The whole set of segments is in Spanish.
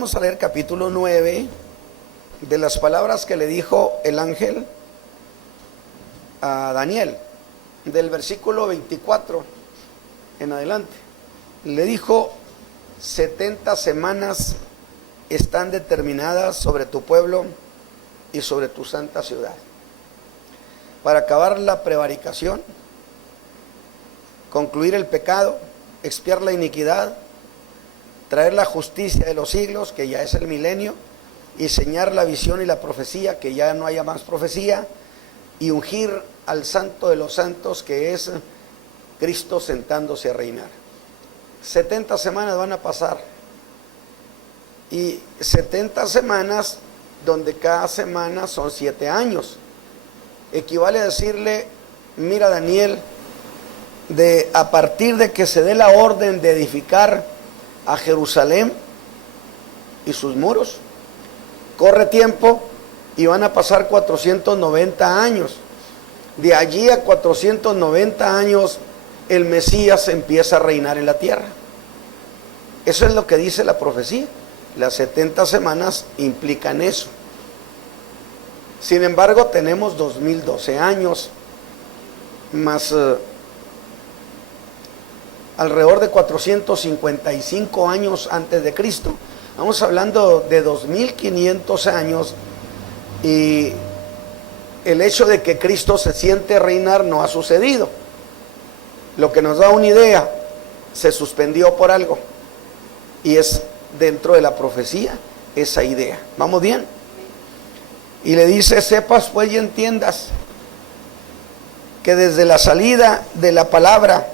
vamos a leer capítulo 9 de las palabras que le dijo el ángel a Daniel, del versículo 24 en adelante. Le dijo: 70 semanas están determinadas sobre tu pueblo y sobre tu santa ciudad, para acabar la prevaricación, concluir el pecado, expiar la iniquidad, traer la justicia de los siglos, que ya es el milenio, y sellar la visión y la profecía, que ya no haya más profecía, y ungir al santo de los santos, que es Cristo sentándose a reinar. 70 semanas van a pasar, y 70 semanas donde cada semana son 7 años. Equivale a decirle: mira, Daniel, a partir de que se dé la orden de edificar a Jerusalén y sus muros, corre tiempo y van a pasar 490 años. De allí a 490 años el Mesías empieza a reinar en la tierra. Eso es lo que dice la profecía. Las 70 semanas implican eso. Sin embargo, tenemos 2012 años más alrededor de 455 años antes de Cristo. Estamos hablando de 2500 años, y el hecho de que Cristo se siente a reinar no ha sucedido. Lo que nos da una idea: se suspendió por algo, y es dentro de la profecía esa idea. ¿Vamos bien? Y le dice: sepas pues y entiendas que desde la salida de la palabra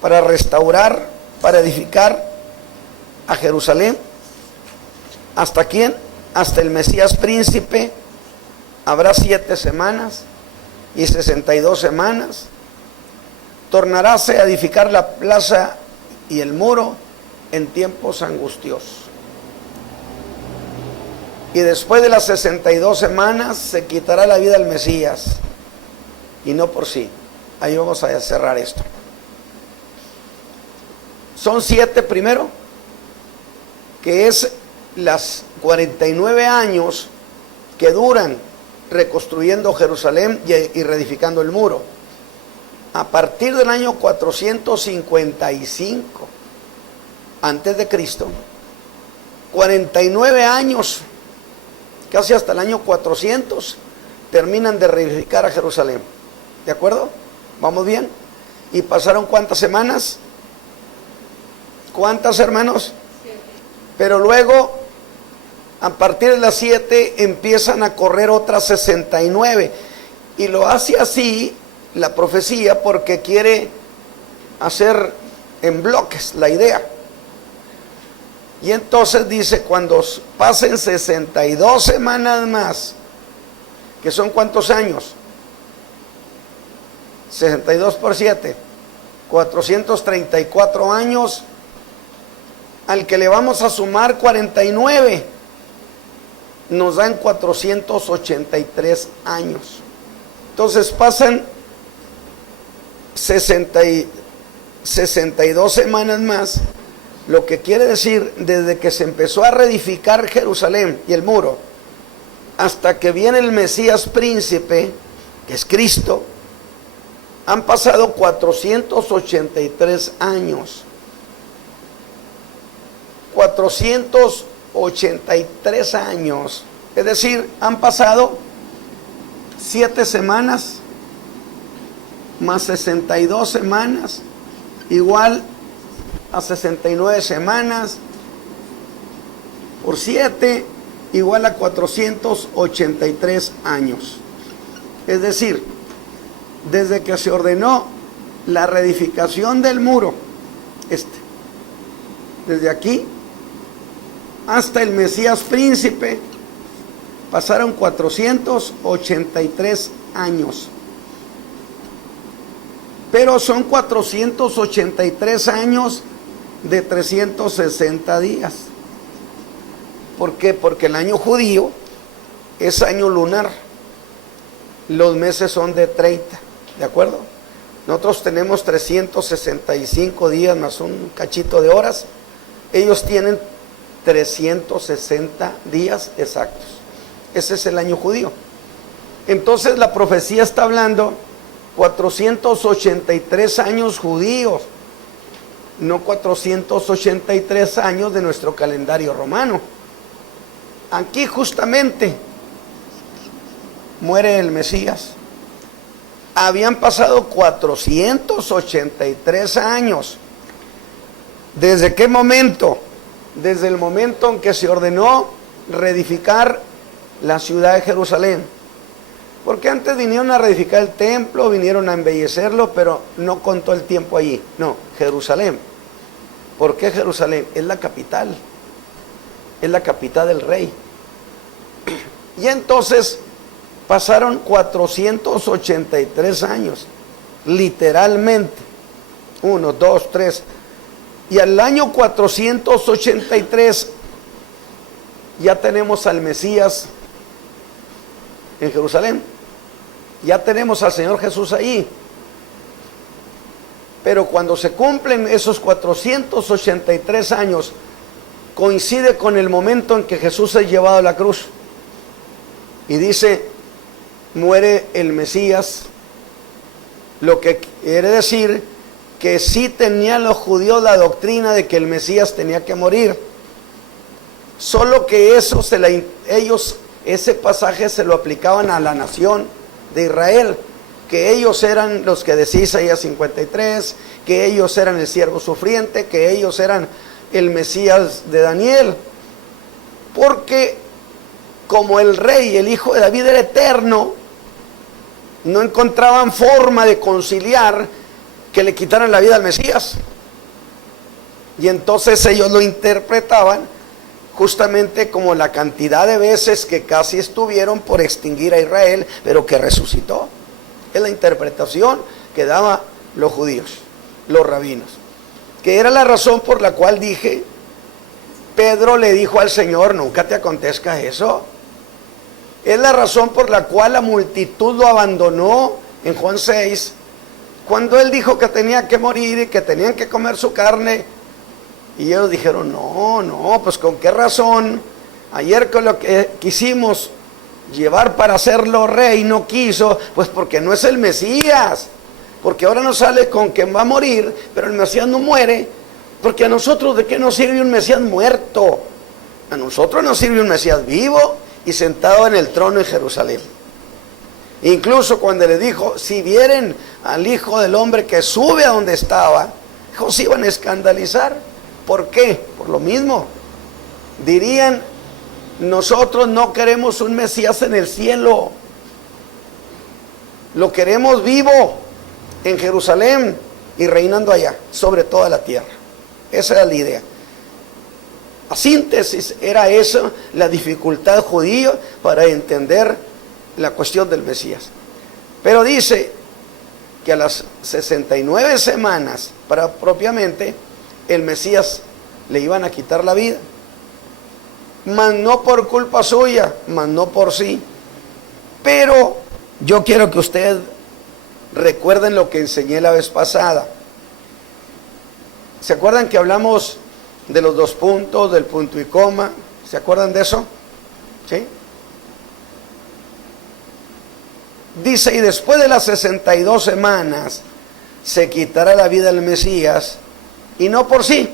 para restaurar, para edificar a Jerusalén, ¿hasta quién? Hasta el Mesías príncipe, habrá 7 semanas y 62 semanas. Tornaráse a edificar la plaza y el muro en tiempos angustiosos. Y después de las 62 semanas se quitará la vida al Mesías, y no por sí. Ahí vamos a cerrar esto. Son 7 primero, que es las 49 años que duran reconstruyendo Jerusalén y reedificando el muro. A partir del año 455 antes de Cristo, 49 años, casi hasta el año 400, terminan de reedificar a Jerusalén. ¿De acuerdo? ¿Vamos bien? ¿Y pasaron cuántas semanas? ¿Cuántas, hermanos? 7. Pero luego, a partir de las 7, empiezan a correr otras 69. Y lo hace así la profecía porque quiere hacer en bloques la idea. Y entonces dice: cuando pasen 62 semanas más, que son ¿cuántos años? 62 por 7, 434 años, al que le vamos a sumar 49, nos dan 483 años. Entonces pasan 62 semanas más, lo que quiere decir, desde que se empezó a reedificar Jerusalén y el muro, hasta que viene el Mesías príncipe, que es Cristo, han pasado 483 años. 483 años, es decir, han pasado 7 semanas más 62 semanas, igual a 69 semanas, por 7, igual a 483 años. Es decir, desde que se ordenó la reedificación del muro, desde aquí hasta el Mesías príncipe, pasaron 483 años. Pero son 483 años de 360 días. ¿Por qué? Porque el año judío es año lunar. Los meses son de 30, ¿de acuerdo? Nosotros tenemos 365 días más un cachito de horas. Ellos tienen 360 días exactos. Ese es el año judío. Entonces la profecía está hablando 483 años judíos, no 483 años de nuestro calendario romano. Aquí justamente muere el Mesías. Habían pasado 483 años. ¿Desde qué momento? Desde el momento en que se ordenó reedificar la ciudad de Jerusalén. Porque antes vinieron a reedificar el templo, vinieron a embellecerlo, pero no contó el tiempo allí. No, Jerusalén. ¿Por qué Jerusalén? Es la capital. Es la capital del rey. Y entonces pasaron 483 años, literalmente. 1, 2, 3. Y al año 483 ya tenemos al Mesías en Jerusalén. Ya tenemos al Señor Jesús ahí. Pero cuando se cumplen esos 483 años, coincide con el momento en que Jesús es llevado a la cruz. Y dice, muere el Mesías, lo que quiere decir que sí tenían los judíos la doctrina de que el Mesías tenía que morir. Solo que eso ellos, ese pasaje se lo aplicaban a la nación de Israel, que ellos eran los que decía Isaías 53, que ellos eran el siervo sufriente, que ellos eran el Mesías de Daniel, porque como el rey, el hijo de David era eterno, no encontraban forma de conciliar que le quitaran la vida al Mesías, y entonces ellos lo interpretaban justamente como la cantidad de veces que casi estuvieron por extinguir a Israel, pero que resucitó. Es la interpretación que daban los judíos, los rabinos, que era la razón por la cual dije, Pedro le dijo al Señor, nunca te acontezca eso. Es la razón por la cual la multitud lo abandonó en Juan 6, cuando él dijo que tenía que morir y que tenían que comer su carne. Y ellos dijeron, no, pues con qué razón, ayer con lo que quisimos llevar para hacerlo rey no quiso, pues porque no es el Mesías, porque ahora nos sale con que va a morir, pero el Mesías no muere, porque a nosotros ¿de qué nos sirve un Mesías muerto? A nosotros nos sirve un Mesías vivo y sentado en el trono en Jerusalén. Incluso cuando le dijo, si vieren al Hijo del Hombre que sube a donde estaba, se iban a escandalizar. ¿Por qué? Por lo mismo. Dirían, nosotros no queremos un Mesías en el cielo, lo queremos vivo en Jerusalén y reinando allá, sobre toda la tierra. Esa era la idea. A síntesis, era eso la dificultad judía para entender la cuestión del Mesías. Pero dice que a las 69 semanas, propiamente, el Mesías le iban a quitar la vida, mas no por culpa suya, mas no por sí. Pero yo quiero que ustedes recuerden lo que enseñé la vez pasada. ¿Se acuerdan que hablamos de los 2 puntos, del punto y coma? ¿Se acuerdan de eso? ¿Sí? Dice, y después de las 62 semanas se quitará la vida del Mesías, y no por sí.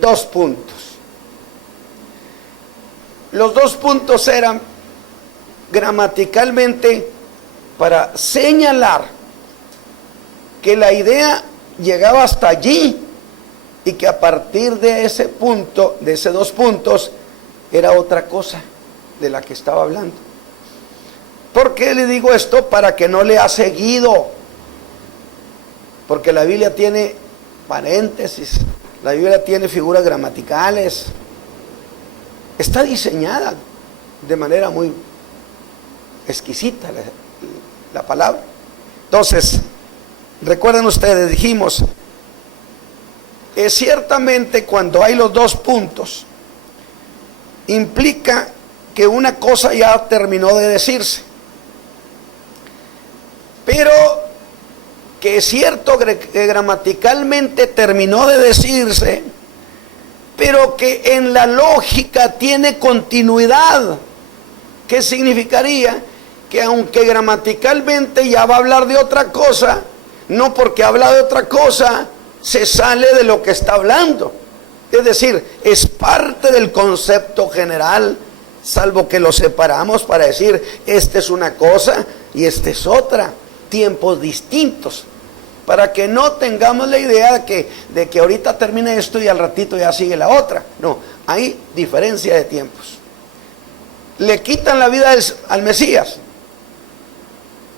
2 puntos. Los 2 puntos eran gramaticalmente para señalar que la idea llegaba hasta allí y que a partir de ese punto, de esos 2 puntos, era otra cosa de la que estaba hablando. ¿Por qué le digo esto? Para que no le ha seguido, porque la Biblia tiene paréntesis, la Biblia tiene figuras gramaticales, está diseñada de manera muy exquisita la palabra. Entonces, recuerden ustedes, dijimos, ciertamente cuando hay los 2 puntos, implica que una cosa ya terminó de decirse, pero que es cierto que gramaticalmente terminó de decirse, pero que en la lógica tiene continuidad. ¿Qué significaría? Que aunque gramaticalmente ya va a hablar de otra cosa, no porque habla de otra cosa, se sale de lo que está hablando. Es decir, es parte del concepto general, salvo que lo separamos para decir, esta es una cosa y esta es otra, tiempos distintos. Para que no tengamos la idea de que ahorita termine esto y al ratito ya sigue la otra. No, hay diferencia de tiempos. Le quitan la vida al Mesías.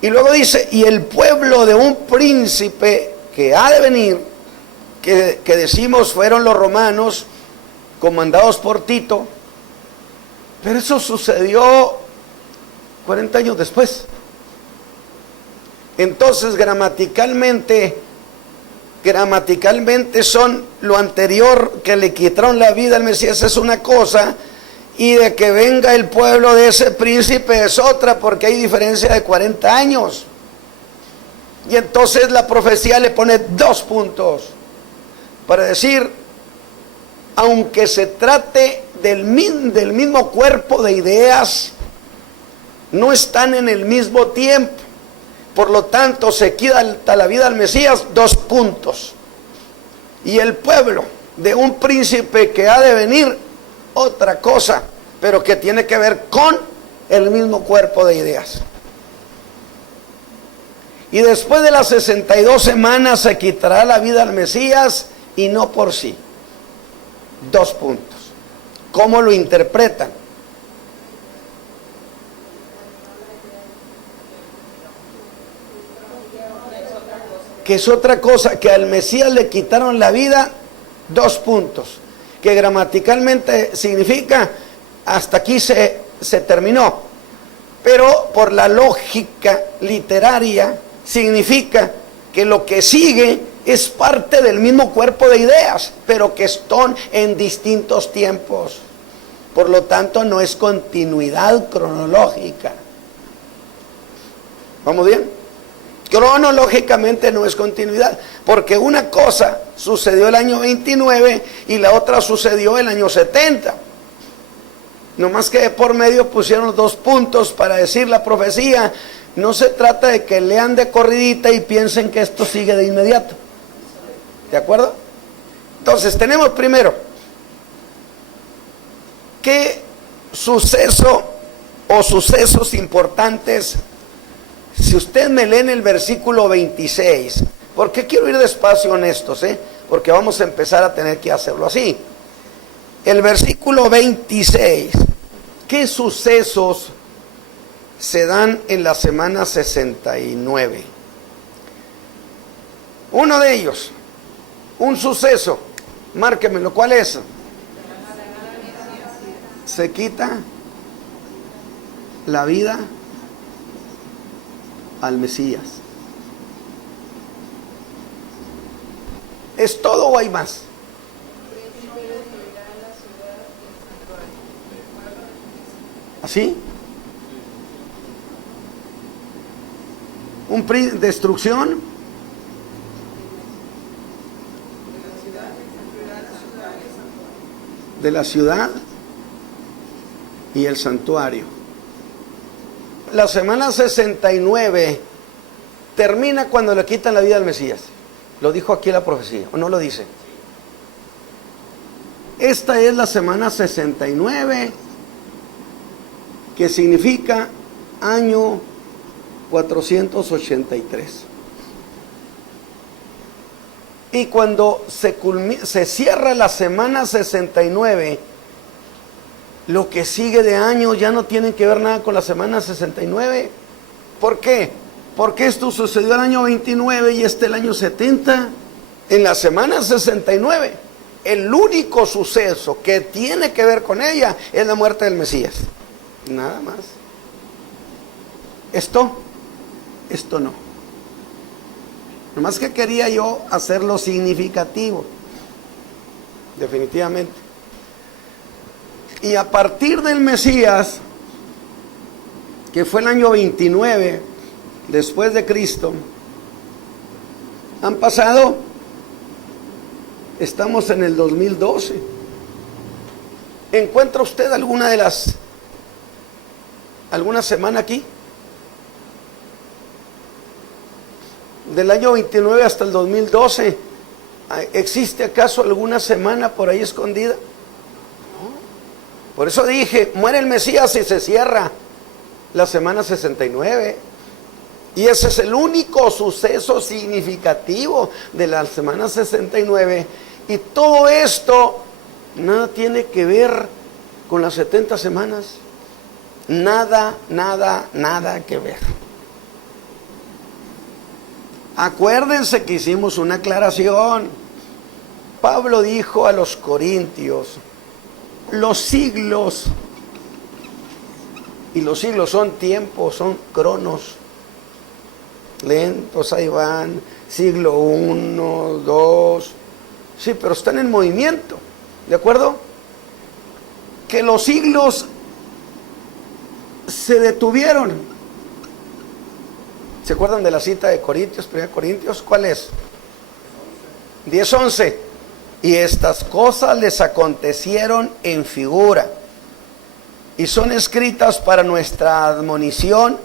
Y luego dice, y el pueblo de un príncipe que ha de venir, que decimos fueron los romanos, comandados por Tito, pero eso sucedió 40 años después. Entonces gramaticalmente son lo anterior, que le quitaron la vida al Mesías es una cosa, y de que venga el pueblo de ese príncipe es otra, porque hay diferencia de 40 años. Y entonces la profecía le pone 2 puntos, para decir, aunque se trate del mismo cuerpo de ideas, no están en el mismo tiempo. Por lo tanto, se quita la vida al Mesías, 2 puntos. Y el pueblo de un príncipe que ha de venir, otra cosa, pero que tiene que ver con el mismo cuerpo de ideas. Y después de las 62 semanas se quitará la vida al Mesías, y no por sí. 2 puntos. ¿Cómo lo interpretan? Que es otra cosa, que al Mesías le quitaron la vida, 2 puntos. Que gramaticalmente significa, hasta aquí se terminó. Pero por la lógica literaria, significa que lo que sigue es parte del mismo cuerpo de ideas, pero que están en distintos tiempos. Por lo tanto, no es continuidad cronológica. ¿Vamos bien? Cronológicamente no es continuidad, porque una cosa sucedió el año 29 y la otra sucedió el año 70. Nomás que por medio pusieron 2 puntos para decir la profecía. No se trata de que lean de corridita y piensen que esto sigue de inmediato. ¿De acuerdo? Entonces tenemos primero, ¿qué suceso o sucesos importantes? Si usted me lee en el versículo 26, ¿por qué quiero ir despacio en estos? Porque vamos a empezar a tener que hacerlo así. El versículo 26, ¿qué sucesos se dan en la semana 69? Uno de ellos, un suceso, márquemelo, ¿cuál es? Se quita la vida al Mesías. ¿Es todo o hay más? ¿Así? Destrucción de la ciudad y el santuario. La semana 69 termina cuando le quitan la vida al Mesías. Lo dijo aquí la profecía, ¿o no lo dice? Esta es la semana 69, que significa año 483. Y cuando se cierra la semana 69, lo que sigue de años ya no tiene que ver nada con la semana 69. ¿Por qué? Porque esto sucedió el año 29 y el año 70. En la semana 69, el único suceso que tiene que ver con ella es la muerte del Mesías. Nada más. Esto no. Nomás que quería yo hacerlo significativo. Definitivamente. Y a partir del Mesías, que fue el año 29 después de Cristo, han pasado, estamos en el 2012, ¿Encuentra usted alguna semana aquí? Del año 29 hasta el 2012, ¿existe acaso alguna semana por ahí escondida? No. Por eso dije, muere el Mesías y se cierra la semana 69. Y ese es el único suceso significativo de la semana 69. Y todo esto nada tiene que ver con las 70 semanas. Nada, nada, nada que ver. Acuérdense que hicimos una aclaración. Pablo dijo a los corintios, los siglos, y los siglos son tiempos, son cronos, lentos, ahí van, siglo 1, 2, sí, pero están en movimiento, ¿de acuerdo? Que los siglos se detuvieron. ¿Se acuerdan de la cita de Corintios, 1 Corintios? ¿Cuál es? 10:11. Y estas cosas les acontecieron en figura, y son escritas para nuestra admonición,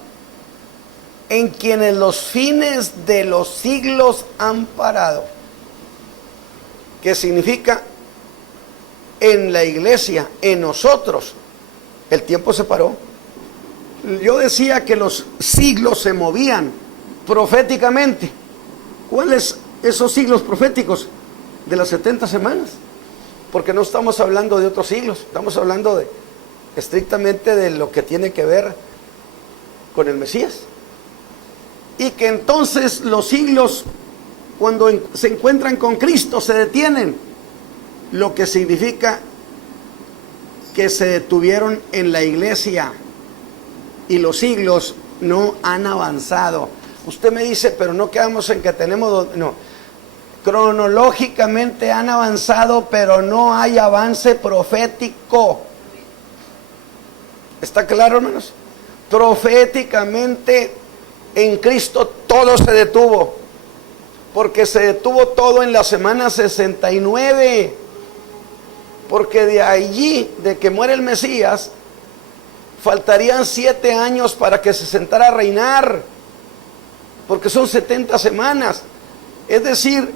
en quienes los fines de los siglos han parado. ¿Qué significa? En la iglesia, en nosotros, el tiempo se paró. Yo decía que los siglos se movían proféticamente. ¿Cuáles esos siglos proféticos? De las 70 semanas. Porque no estamos hablando de otros siglos, estamos hablando estrictamente de lo que tiene que ver con el Mesías. Y que entonces los siglos, cuando se encuentran con Cristo, se detienen. Lo que significa que se detuvieron en la iglesia. Y los siglos no han avanzado. Usted me dice, pero no quedamos en que tenemos... No, cronológicamente han avanzado, pero no hay avance profético. ¿Está claro, hermanos? Proféticamente en Cristo todo se detuvo, porque se detuvo todo en la semana 69, porque de allí, de que muere el Mesías, faltarían 7 años para que se sentara a reinar, porque son 70 semanas. Es decir,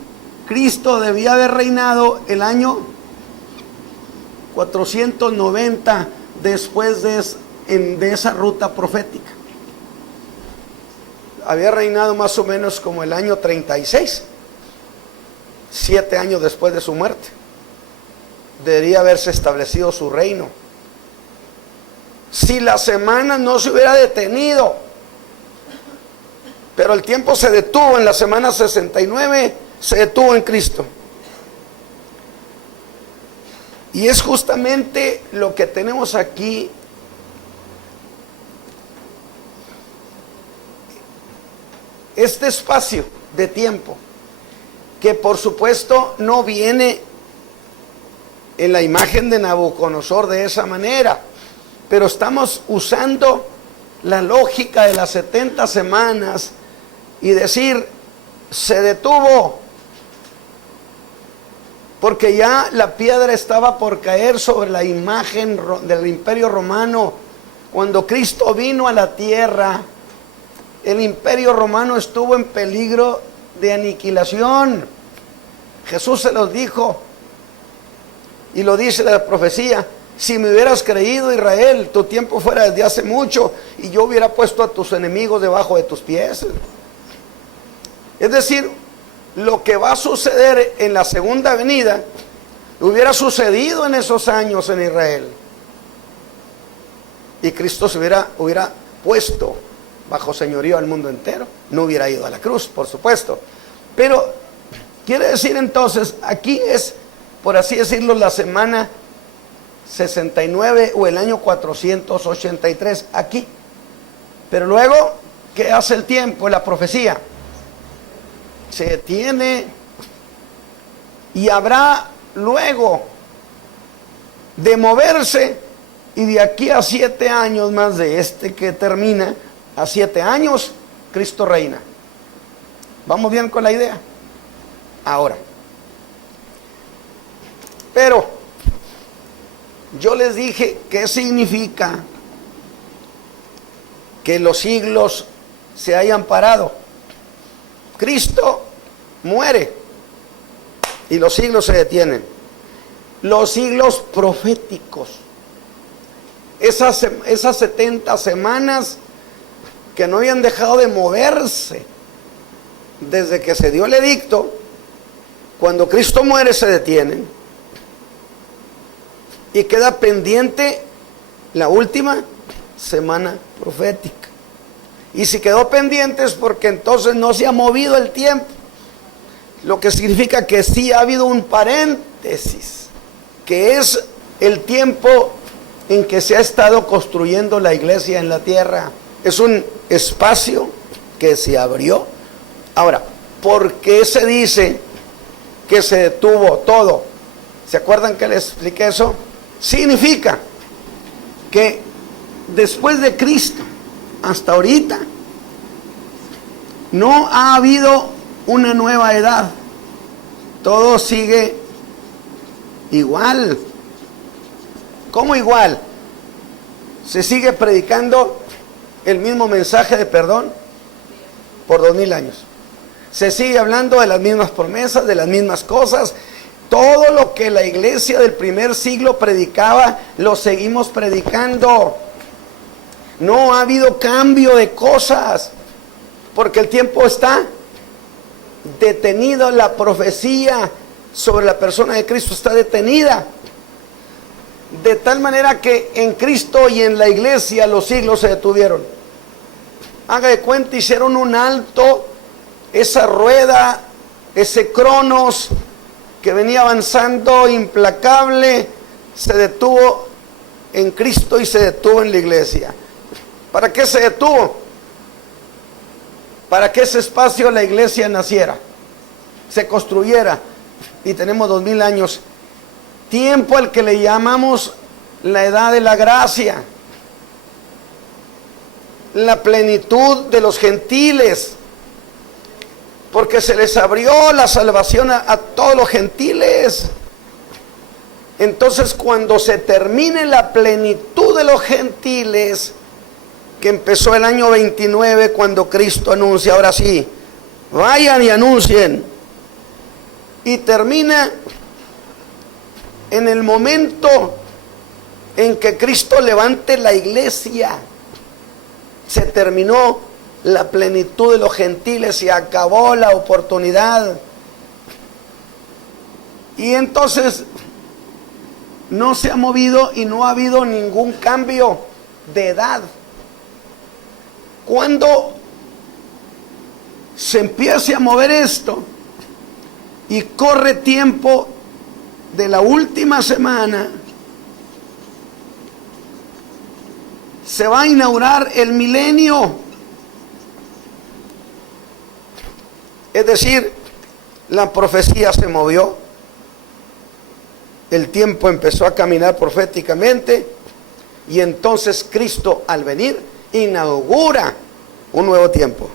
Cristo debía haber reinado el año 490 después de esa ruta profética. Había reinado más o menos como el año 36, 7 años después de su muerte. Debería haberse establecido su reino. Si la semana no se hubiera detenido, pero el tiempo se detuvo en la semana 69, se detuvo en Cristo. Y es justamente lo que tenemos aquí. Este espacio de tiempo, que por supuesto no viene en la imagen de Nabucodonosor de esa manera, pero estamos usando la lógica de las 70 semanas y decir, se detuvo, porque ya la piedra estaba por caer sobre la imagen del Imperio Romano. Cuando Cristo vino a la tierra, el Imperio Romano estuvo en peligro de aniquilación. Jesús se los dijo, y lo dice la profecía: si me hubieras creído, Israel, tu tiempo fuera desde hace mucho, y yo hubiera puesto a tus enemigos debajo de tus pies. Es decir, lo que va a suceder en la segunda venida hubiera sucedido en esos años en Israel, y Cristo se hubiera puesto bajo señorío al mundo entero. No hubiera ido a la cruz, por supuesto, pero quiere decir entonces, aquí es, por así decirlo, la semana 69 o el año 483 aquí. Pero luego, ¿qué hace el tiempo? La profecía se detiene, y habrá luego de moverse, y de aquí a 7 años más de este que termina, a 7 años, Cristo reina. ¿Vamos bien con la idea? Ahora, pero Yo les dije qué significa que los siglos se hayan parado. Cristo muere y los siglos se detienen. Los siglos proféticos, esas 70 semanas que no habían dejado de moverse desde que se dio el edicto, cuando Cristo muere se detienen y queda pendiente la última semana profética. Y si quedó pendiente es porque entonces no se ha movido el tiempo, lo que significa que sí ha habido un paréntesis, que es el tiempo en que se ha estado construyendo la iglesia en la tierra. Es un espacio que se abrió. Ahora, ¿por qué se dice que se detuvo todo? ¿Se acuerdan que les expliqué eso? Significa que después de Cristo hasta ahorita no ha habido una nueva edad. Todo sigue igual. ¿Cómo igual? Se sigue predicando el mismo mensaje de perdón por 2000 años. Se sigue hablando de las mismas promesas, de las mismas cosas. Todo lo que la iglesia del primer siglo predicaba, lo seguimos predicando. No ha habido cambio de cosas, porque el tiempo está detenido. La profecía sobre la persona de Cristo está detenida, de tal manera que en Cristo y en la iglesia los siglos se detuvieron. Haga de cuenta, hicieron un alto. Esa rueda, ese cronos que venía avanzando implacable, se detuvo en Cristo y se detuvo en la iglesia. ¿Para qué se detuvo? Para que ese espacio, la iglesia, naciera, se construyera, y tenemos 2000 años, tiempo al que le llamamos la edad de la gracia, la plenitud de los gentiles, porque se les abrió la salvación a todos los gentiles. Entonces, cuando se termine la plenitud de los gentiles, que empezó el año 29, cuando Cristo anuncia, ahora sí, vayan y anuncien, y termina en el momento en que Cristo levante la iglesia. Se terminó la plenitud de los gentiles y acabó la oportunidad. Y entonces no se ha movido y no ha habido ningún cambio de edad. Cuando se empiece a mover esto y corre tiempo de la última semana, se va a inaugurar el milenio. Es decir, la profecía se movió, el tiempo empezó a caminar proféticamente, y entonces Cristo, al venir, inaugura un nuevo tiempo.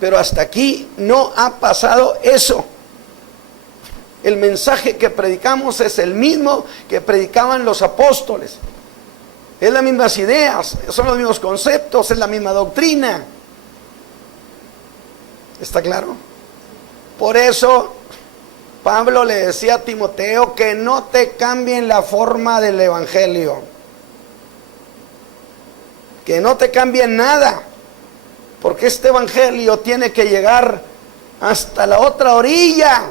Pero hasta aquí no ha pasado eso. El mensaje que predicamos es el mismo que predicaban los apóstoles. Es las mismas ideas, son los mismos conceptos, es la misma doctrina. ¿Está claro? Por eso Pablo le decía a Timoteo que no te cambien la forma del evangelio, que no te cambien nada, porque este evangelio tiene que llegar hasta la otra orilla.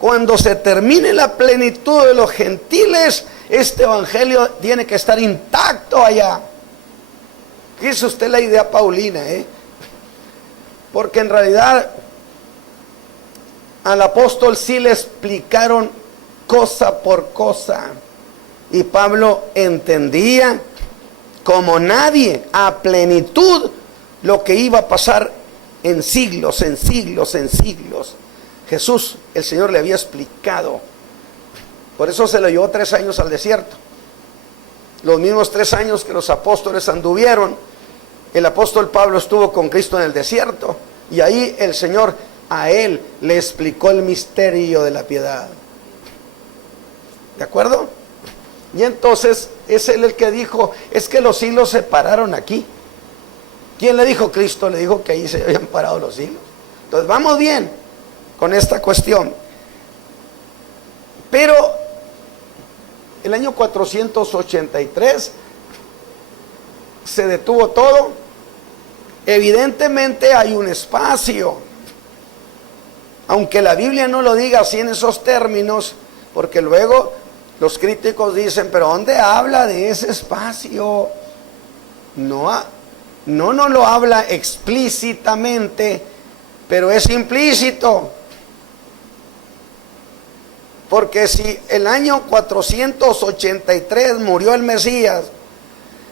Cuando se termine la plenitud de los gentiles, este evangelio tiene que estar intacto allá. Esa es usted la idea paulina, porque en realidad al apóstol sí le explicaron cosa por cosa, y Pablo entendía como nadie a plenitud lo que iba a pasar en siglos, en siglos, en siglos. Jesús, el Señor, le había explicado. Por eso se lo llevó 3 años al desierto. Los mismos 3 años que los apóstoles anduvieron, el apóstol Pablo estuvo con Cristo en el desierto, y ahí el Señor a él le explicó el misterio de la piedad. ¿De acuerdo? Y entonces es él el que dijo, es que los siglos se pararon aquí. ¿Quién le dijo? Cristo le dijo que ahí se habían parado los siglos. Entonces vamos bien con esta cuestión. Pero el año 483 se detuvo todo. Evidentemente hay un espacio, aunque la Biblia no lo diga así en esos términos, porque luego los críticos dicen, pero ¿dónde habla de ese espacio? No lo habla explícitamente, pero es implícito. Porque si el año 483 murió el Mesías,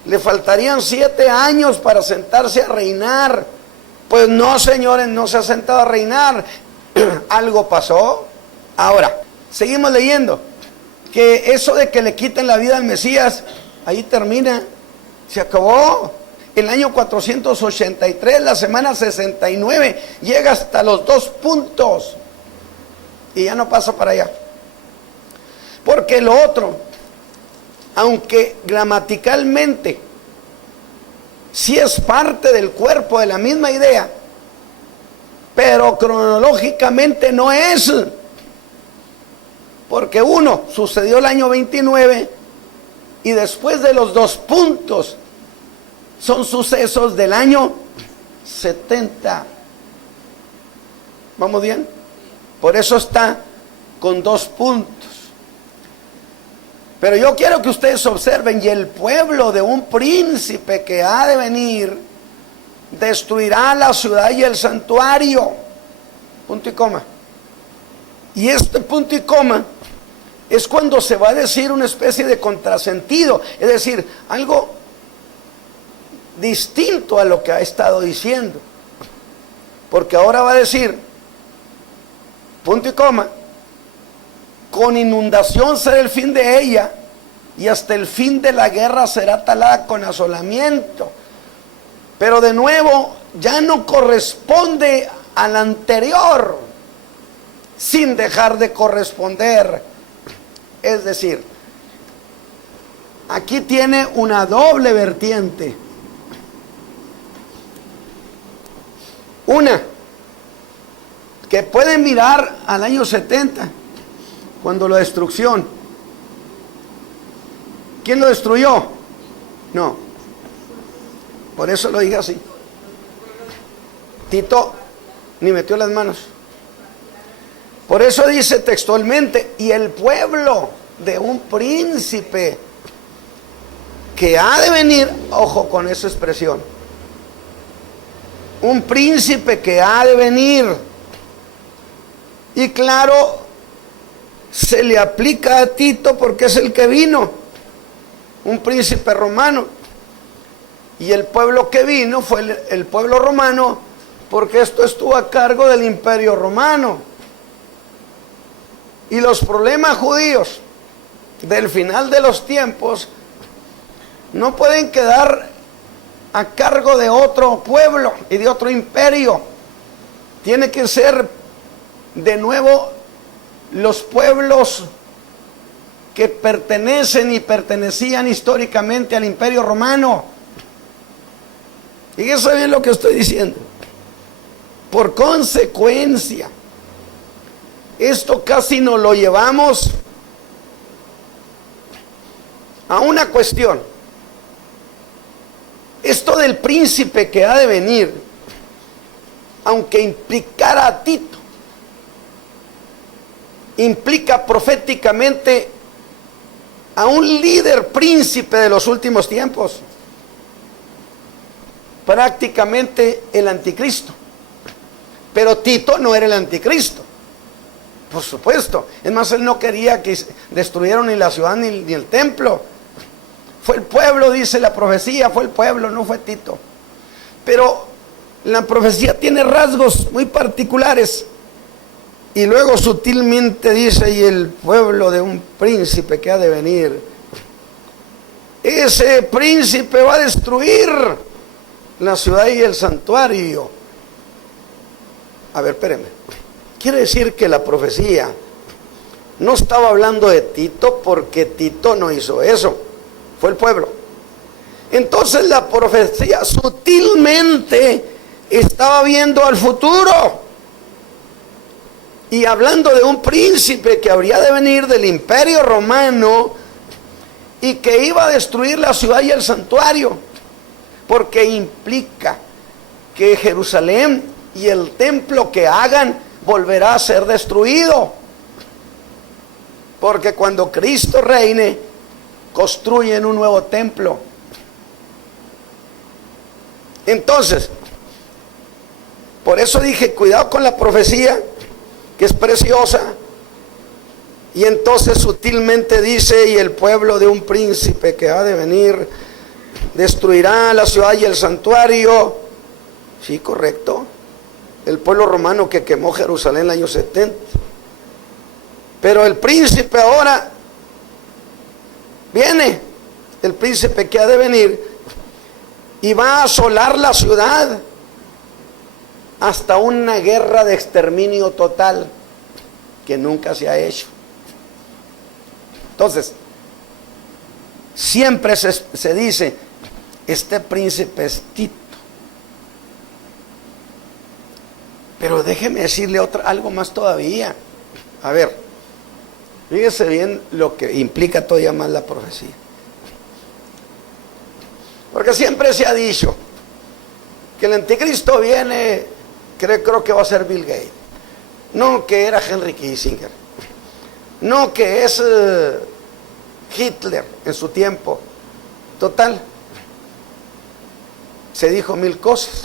le faltarían 7 años para sentarse a reinar. Pues no, señores, no se ha sentado a reinar. Algo pasó. Ahora, seguimos leyendo. Que eso de que le quiten la vida al Mesías, ahí termina. Se acabó. El año 483, la semana 69, llega hasta los 2 puntos. Y ya no pasa para allá. Porque lo otro, aunque gramaticalmente sí es parte del cuerpo de la misma idea, pero cronológicamente no es. Porque uno sucedió el año 29 y después de los 2 puntos son sucesos del año 70. ¿Vamos bien? Por eso está con 2 puntos. Pero yo quiero que ustedes observen, y el pueblo de un príncipe que ha de venir destruirá la ciudad y el santuario. Punto y coma. Y este punto y coma es cuando se va a decir una especie de contrasentido, es decir, algo distinto a lo que ha estado diciendo. Porque ahora va a decir, punto y coma, con inundación será el fin de ella, y hasta el fin de la guerra será talada con asolamiento. Pero de nuevo, ya no corresponde al anterior, sin dejar de corresponder. Es decir, aquí tiene una doble vertiente. Una, que puede mirar al año 70, cuando la destrucción. ¿Quién lo destruyó? No. Por eso lo dije así. Tito ni metió las manos. Por eso dice textualmente, y el pueblo de un príncipe que ha de venir, ojo con esa expresión, un príncipe que ha de venir. Y claro, se le aplica a Tito porque es el que vino, un príncipe romano. Y el pueblo que vino fue el pueblo romano, porque esto estuvo a cargo del imperio romano. Y los problemas judíos del final de los tiempos no pueden quedar a cargo de otro pueblo y de otro imperio. Tiene que ser de nuevo los pueblos que pertenecen y pertenecían históricamente al imperio romano. Y eso es lo que estoy diciendo. Por consecuencia, esto casi nos lo llevamos a una cuestión. Esto del príncipe que ha de venir, aunque implicara a Tito, implica proféticamente a un líder príncipe de los últimos tiempos, prácticamente el anticristo. Pero Tito no era el anticristo, por supuesto. Es más, él no quería que destruyeran ni la ciudad ni el templo. Fue el pueblo, dice la profecía, fue el pueblo, no fue Tito. Pero la profecía tiene rasgos muy particulares. Y luego sutilmente dice, y el pueblo de un príncipe que ha de venir. Ese príncipe va a destruir la ciudad y el santuario. A ver, espérenme. Quiere decir que la profecía No estaba hablando de Tito, porque Tito no hizo eso, fue el pueblo. Entonces la profecía sutilmente estaba viendo al futuro y hablando de un príncipe que habría de venir del imperio romano y que iba a destruir la ciudad y el santuario, porque implica que Jerusalén y el templo que hagan volverá a ser destruido, porque cuando Cristo reine construyen un nuevo templo. Entonces, por eso dije, cuidado con la profecía, que es preciosa. Y entonces sutilmente dice, y el pueblo de un príncipe que ha de venir destruirá la ciudad y el santuario. Sí, correcto. El pueblo romano que quemó Jerusalén en el año 70. Pero el príncipe ahora viene, el príncipe que ha de venir, y va a asolar la ciudad hasta una guerra de exterminio total que nunca se ha hecho. Entonces, siempre se dice, este príncipe es Tito. Pero déjeme decirle algo más todavía. A ver, fíjese bien lo que implica todavía más la profecía. Porque siempre se ha dicho que el anticristo viene, creo que va a ser Bill Gates. No que era Henry Kissinger. No que es Hitler en su tiempo. Total, se dijo mil cosas.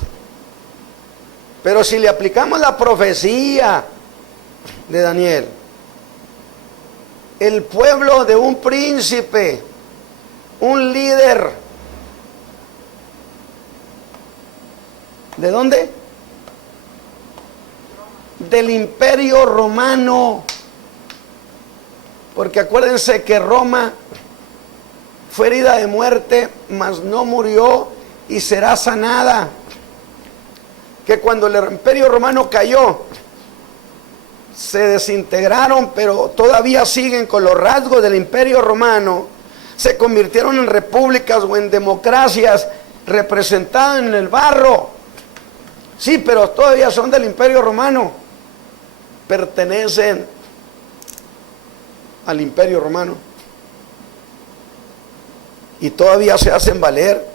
Pero si le aplicamos la profecía de Daniel, el pueblo de un príncipe, un líder, ¿de dónde? Del imperio romano. Porque acuérdense que Roma fue herida de muerte, mas no murió y será sanada. Que cuando el imperio romano cayó, se desintegraron, pero todavía siguen con los rasgos del imperio romano. Se convirtieron en repúblicas o en democracias representadas en el barro. Sí, pero todavía son del imperio romano. Pertenecen al imperio romano. Y todavía se hacen valer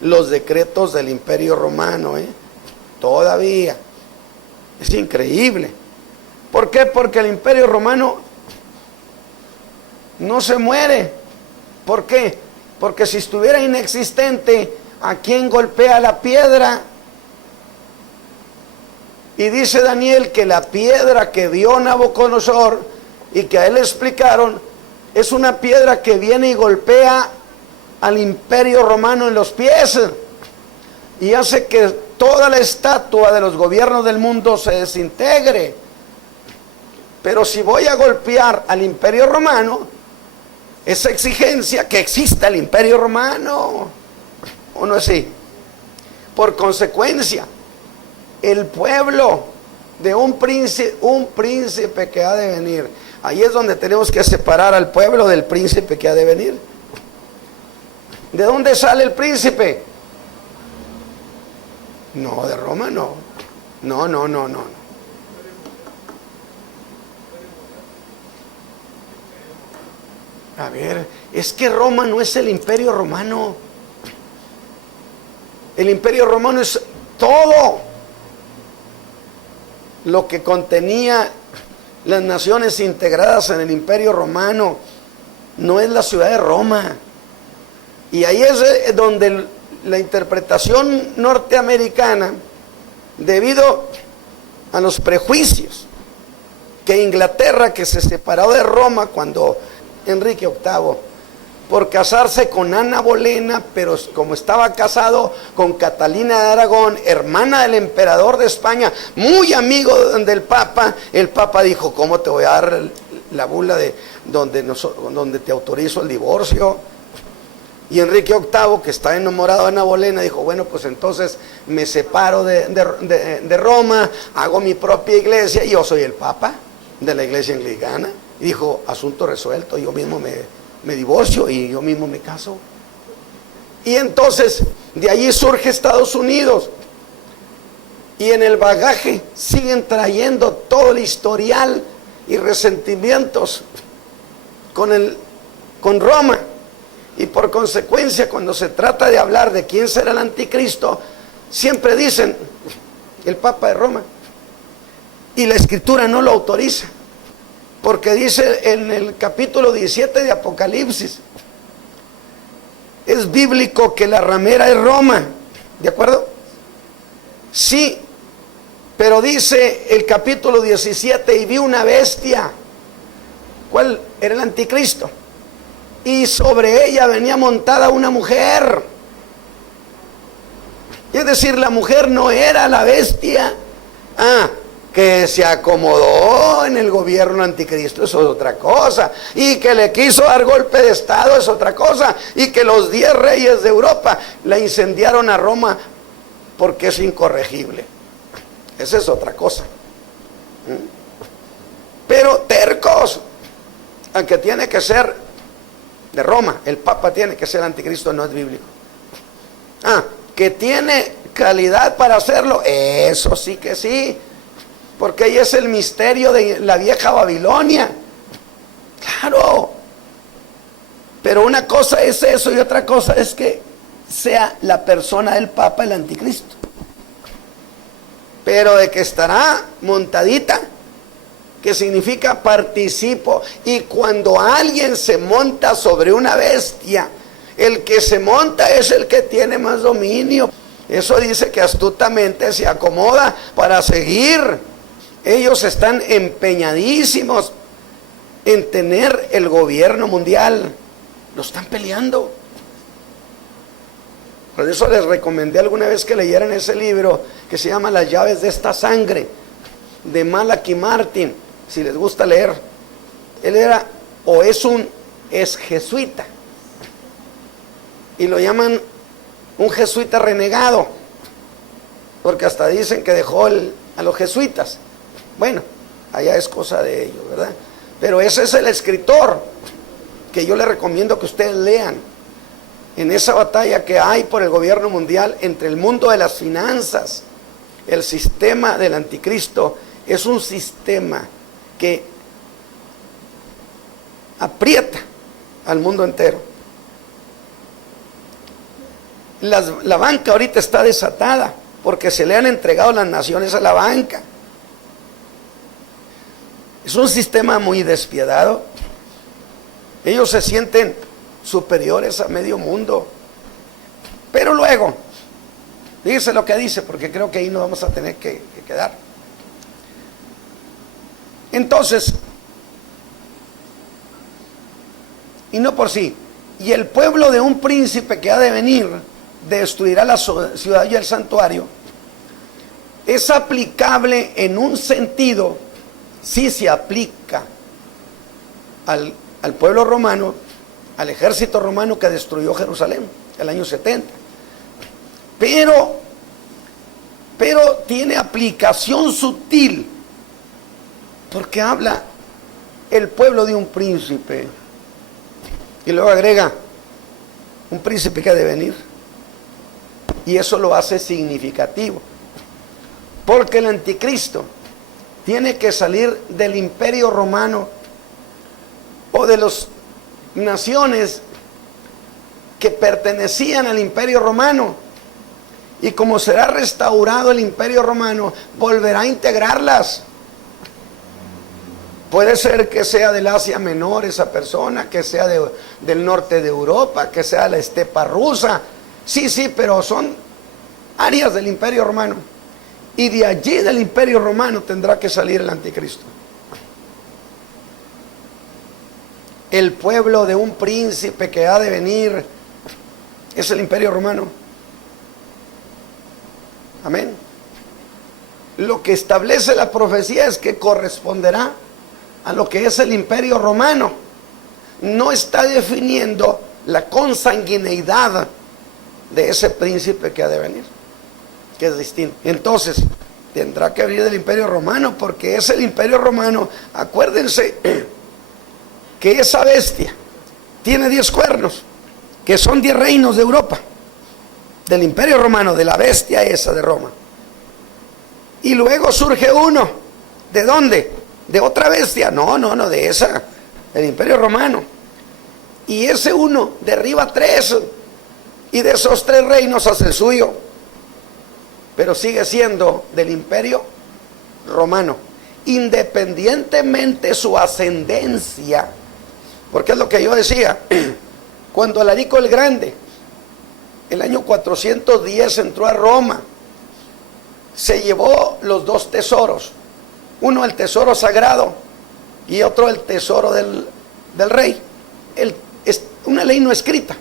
los decretos del imperio romano, todavía. Es increíble. ¿Por qué? Porque el imperio romano no se muere. ¿Por qué? Porque si estuviera inexistente, ¿a quién golpea la piedra? Y dice Daniel que la piedra que vio Nabucodonosor y que a él le explicaron, es una piedra que viene y golpea al imperio romano en los pies y hace que toda la estatua de los gobiernos del mundo se desintegre. Pero si voy a golpear al imperio romano, es exigencia que exista el imperio romano, ¿o no es así? Por consecuencia, el pueblo de un príncipe que ha de venir, ahí es donde tenemos que separar al pueblo del príncipe que ha de venir. ¿De dónde sale el príncipe? No, de Roma no. No. A ver, es que Roma no es el imperio romano. El imperio romano es todo lo que contenía las naciones integradas en el imperio romano. No es la ciudad de Roma. Y ahí es donde la interpretación norteamericana, debido a los prejuicios que Inglaterra, que se separó de Roma cuando Enrique VIII, por casarse con Ana Bolena, pero como estaba casado con Catalina de Aragón, hermana del emperador de España, muy amigo del Papa, el Papa dijo, ¿cómo te voy a dar la bula de donde te autorizo el divorcio? Y Enrique VIII, que está enamorado de Ana Bolena, dijo, bueno, pues entonces me separo de Roma, hago mi propia iglesia y yo soy el Papa de la iglesia anglicana. Y dijo, asunto resuelto, yo mismo me divorcio y yo mismo me caso. Y entonces de allí surge Estados Unidos. Y en el bagaje siguen trayendo todo el historial y resentimientos con Roma. Y por consecuencia, cuando se trata de hablar de quién será el anticristo, siempre dicen el Papa de Roma. Y la Escritura no lo autoriza, porque dice en el capítulo 17 de Apocalipsis, es bíblico que la ramera es Roma, ¿de acuerdo? Sí, pero dice el capítulo 17, y vi una bestia. ¿Cuál era el anticristo? Y sobre ella venía montada una mujer. Es decir, la mujer no era la bestia. Que se acomodó en el gobierno anticristo, eso es otra cosa. Y que le quiso dar golpe de estado es otra cosa. Y que los 10 reyes de Europa la incendiaron a Roma porque es incorregible. Esa es otra cosa. Pero tercos, aunque tiene que ser de Roma, el Papa tiene que ser anticristo, no es bíblico. Que tiene calidad para hacerlo, eso sí que sí, porque ahí es el misterio de la vieja Babilonia. Claro, pero una cosa es eso y otra cosa es que sea la persona del Papa el anticristo. Pero de que estará montadita, que significa participo. Y cuando alguien se monta sobre una bestia, el que se monta es el que tiene más dominio. Eso dice que astutamente se acomoda para seguir. Ellos están empeñadísimos en tener el gobierno mundial. Lo están peleando. Por eso les recomendé alguna vez que leyeran ese libro que se llama Las llaves de esta sangre, de Malachi Martin, si les gusta leer. Él era o es jesuita, y lo llaman un jesuita renegado, porque hasta dicen que dejó a los jesuitas. Bueno, allá es cosa de ellos, ¿verdad? Pero ese es el escritor que yo les recomiendo que ustedes lean. En esa batalla que hay por el gobierno mundial entre el mundo de las finanzas, el sistema del anticristo es un sistema que aprieta al mundo entero. La banca ahorita está desatada porque se le han entregado las naciones a la banca. Es un sistema muy despiadado. Ellos se sienten superiores a medio mundo. Pero luego, fíjese lo que dice, porque creo que ahí nos vamos a tener que quedar. Entonces, y no por sí, y el pueblo de un príncipe que ha de venir destruirá la ciudad y el santuario, es aplicable en un sentido, sí se aplica al pueblo romano, al ejército romano que destruyó Jerusalén el año 70. Pero tiene aplicación sutil, porque habla el pueblo de un príncipe, y luego agrega un príncipe que ha de venir, y eso lo hace significativo, porque el anticristo tiene que salir del imperio romano o de las naciones que pertenecían al imperio romano, y como será restaurado el imperio romano, volverá a integrarlas. Puede ser que sea del Asia Menor esa persona, que sea del norte de Europa, que sea la estepa rusa. Sí, pero son áreas del imperio romano. Y de allí del imperio romano tendrá que salir el anticristo. El pueblo de un príncipe que ha de venir es el imperio romano. Amén. Lo que establece la profecía es que corresponderá a lo que es el imperio romano. No está definiendo la consanguineidad de ese príncipe que ha de venir, que es distinto. Entonces, tendrá que venir del imperio romano, porque es el imperio romano. Acuérdense que esa bestia tiene 10 cuernos, que son 10 reinos de Europa, del Imperio Romano, de la bestia esa de Roma. Y luego surge uno, ¿de dónde? ¿De otra bestia? No, de esa, del Imperio Romano. Y ese uno derriba 3, y de esos 3 reinos hace el suyo, pero sigue siendo del Imperio Romano, independientemente su ascendencia, porque es lo que yo decía, cuando Alarico el Grande, el año 410 entró a Roma, se llevó los 2 tesoros, uno el tesoro sagrado y otro el tesoro del rey. Es una ley no escrita.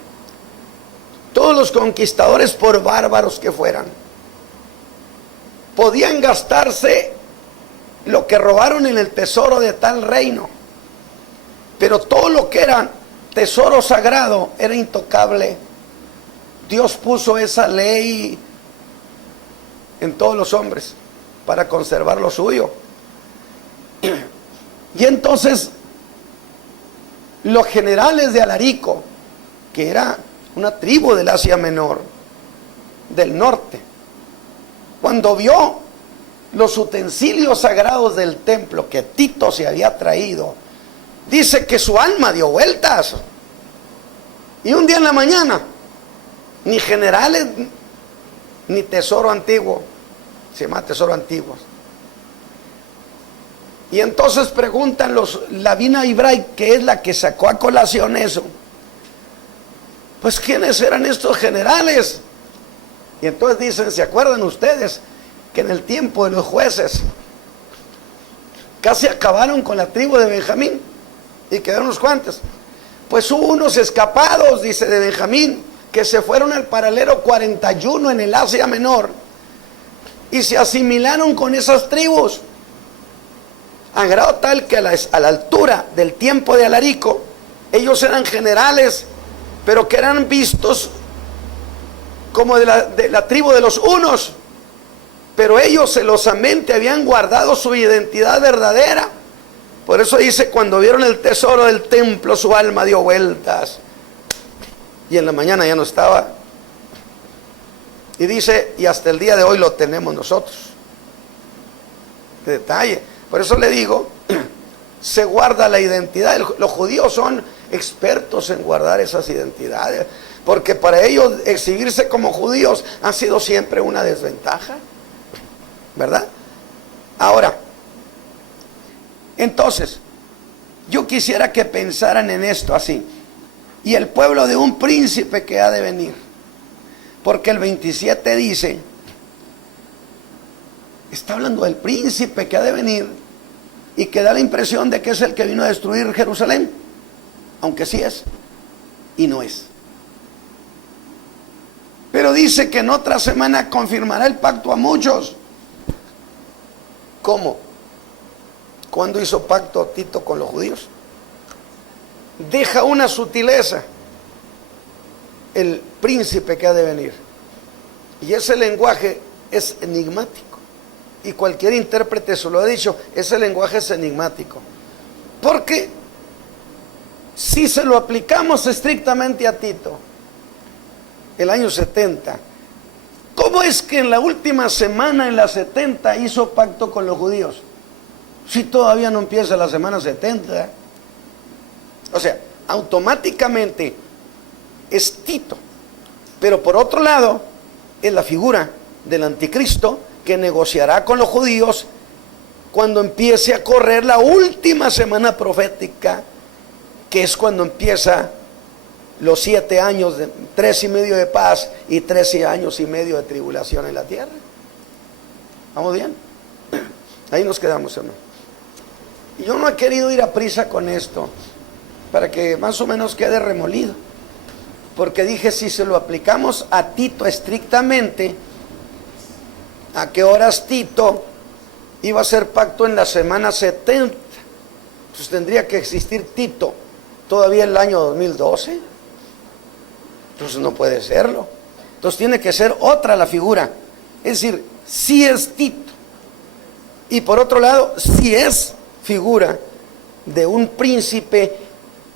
Todos los conquistadores, por bárbaros que fueran, podían gastarse lo que robaron en el tesoro de tal reino, pero todo lo que era tesoro sagrado era intocable. Dios puso esa ley en todos los hombres para conservar lo suyo. Y entonces los generales de Alarico, que era una tribu del Asia Menor, del norte, cuando vio los utensilios sagrados del templo que Tito se había traído, dice que su alma dio vueltas. Y un día en la mañana, ni generales, ni tesoro antiguo, se llama tesoro antiguo. Y entonces preguntan la Bina Ibrai, que es la que sacó a colación eso, pues ¿quiénes eran estos generales? Y entonces dicen, ¿se acuerdan ustedes que en el tiempo de los jueces casi acabaron con la tribu de Benjamín y quedaron unos cuantos? Pues hubo unos escapados, dice, de Benjamín, que se fueron al paralelo 41 en el Asia Menor y se asimilaron con esas tribus, a grado tal que a la altura del tiempo de Alarico, ellos eran generales, pero que eran vistos como de la tribu de los hunos, pero ellos celosamente habían guardado su identidad verdadera. Por eso dice, cuando vieron el tesoro del templo, su alma dio vueltas, y en la mañana ya no estaba. Y dice, y hasta el día de hoy lo tenemos nosotros. De detalle. Por eso le digo, se guarda la identidad. Los judíos son expertos en guardar esas identidades, porque para ellos exhibirse como judíos ha sido siempre una desventaja, ¿verdad? Ahora, entonces, yo quisiera que pensaran en esto así: y el pueblo de un príncipe que ha de venir, porque el 27 dice, está hablando del príncipe que ha de venir, y que da la impresión de que es el que vino a destruir Jerusalén, aunque sí es y no es. Pero dice que en otra semana confirmará el pacto a muchos. ¿Cómo? ¿Cuándo hizo pacto Tito con los judíos? Deja una sutileza el príncipe que ha de venir, y ese lenguaje es enigmático, y cualquier intérprete se lo ha dicho, ese lenguaje es enigmático, porque si se lo aplicamos estrictamente a Tito, el año 70, ¿cómo es que en la última semana, en la 70, hizo pacto con los judíos? Si todavía no empieza la semana 70. O sea, automáticamente es Tito. Pero por otro lado, es la figura del anticristo que negociará con los judíos cuando empiece a correr la última semana profética, que es cuando empieza los 7 años, 3.5 de paz y 13 años y medio de tribulación en la tierra. ¿Vamos bien? Ahí nos quedamos, hermano. Y yo no he querido ir a prisa con esto, para que más o menos quede remolido, porque dije, si se lo aplicamos a Tito estrictamente, ¿a qué horas Tito iba a hacer pacto en la semana 70? Pues tendría que existir Tito todavía en el año 2012. Entonces no puede serlo. Entonces tiene que ser otra la figura. Es decir, sí es Tito, y por otro lado, sí es figura de un príncipe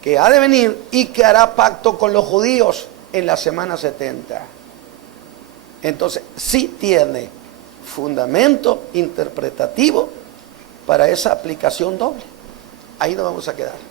que ha de venir y que hará pacto con los judíos en la semana 70. Entonces, sí tiene fundamento interpretativo para esa aplicación doble. Ahí nos vamos a quedar.